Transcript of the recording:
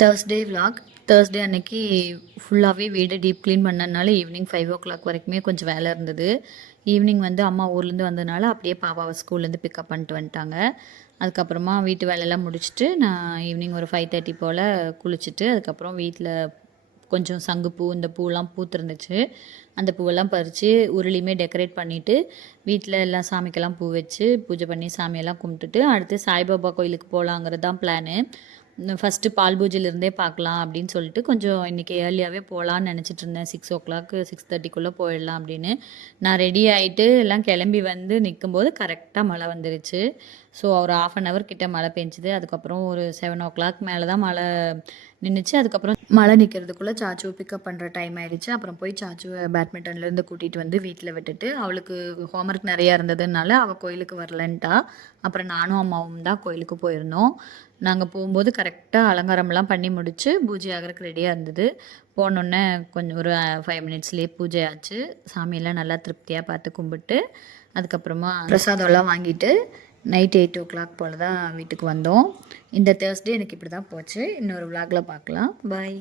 Thursday vlog. Thursday அன்னைக்கு ஃபுல்லாகவே வீடை டீப் க்ளீன் பண்ணனால ஈவினிங் 5 o'clock வரைக்குமே கொஞ்சம் வேலை இருந்தது. ஈவினிங் வந்து அம்மா ஊர்லேருந்து வந்ததுனால அப்படியே பாப்பாவை ஸ்கூல்லேருந்து பிக்கப் பண்ணிட்டு வந்துட்டாங்க. அதுக்கப்புறமா வீட்டு வேலையெல்லாம் முடிச்சுட்டு நான் ஈவினிங் ஒரு 5:30 போல் குளிச்சுட்டு அதுக்கப்புறம் வீட்டில் கொஞ்சம் சங்குப்பூ இந்த பூலாம் பூத்துருந்துச்சு. அந்த பூவெல்லாம் பறித்து உருளியுமே டெக்கரேட் பண்ணிவிட்டு வீட்டில் எல்லாம் சாமிக்கெல்லாம் பூ வச்சு பூஜை பண்ணி சாமியெல்லாம் கும்பிட்டுட்டு அடுத்து சாய்பாபா கோயிலுக்கு போகலாங்கிறது தான் பிளானு. ஃபஸ்ட்டு பால் பூஜையிலேருந்தே பார்க்கலாம் அப்படின்னு சொல்லிட்டு கொஞ்சம் இன்றைக்கி ஏர்லியாகவே போகலான்னு நினச்சிட்டு இருந்தேன். 6 o'clock 6:30க்குள்ளே போயிடலாம் அப்படின்னு. நான் ரெடி ஆகிட்டு எல்லாம் கிளம்பி வந்து நிற்கும்போது கரெக்டாக மழை வந்துருச்சு. ஸோ ஒரு 1/2 கிட்ட மழை பெஞ்சுது. அதுக்கப்புறம் ஒரு 7 o'clock மேலே தான் மழை நின்றுச்சு. அதுக்கப்புறம் மழை நிற்கிறதுக்குள்ளே சாச்சுவை பிக்கப் பண்ணுற டைம் ஆயிடுச்சு. அப்புறம் போய் சாச்சுவை பேட்மிண்டன்லேருந்து கூட்டிகிட்டு வந்து வீட்டில் விட்டுட்டு அவளுக்கு ஹோம்ஒர்க் நிறையா இருந்ததுனால அவள் கோயிலுக்கு வரலன்ட்டா. அப்புறம் நானும் அம்மாவும் தான் கோயிலுக்கு போயிருந்தோம். நாங்கள் போகும்போது கரெக்டாக அலங்காரம்லாம் பண்ணி முடித்து பூஜை ஆகிறதுக்கு ரெடியாக இருந்தது. போனோடனே கொஞ்சம் ஒரு 5 minutesலேயே பூஜை ஆச்சு. சாமியெல்லாம் நல்லா திருப்தியாக பார்த்து கும்பிட்டு அதுக்கப்புறமா பிரசாதம்லாம் வாங்கிட்டு நைட் 8 o'clock போல் தான் வீட்டுக்கு வந்தோம். இந்த தேர்ஸ்டே எனக்கு இப்படி தான் போச்சு. இன்னொரு விலாகில் பார்க்கலாம். பாய்.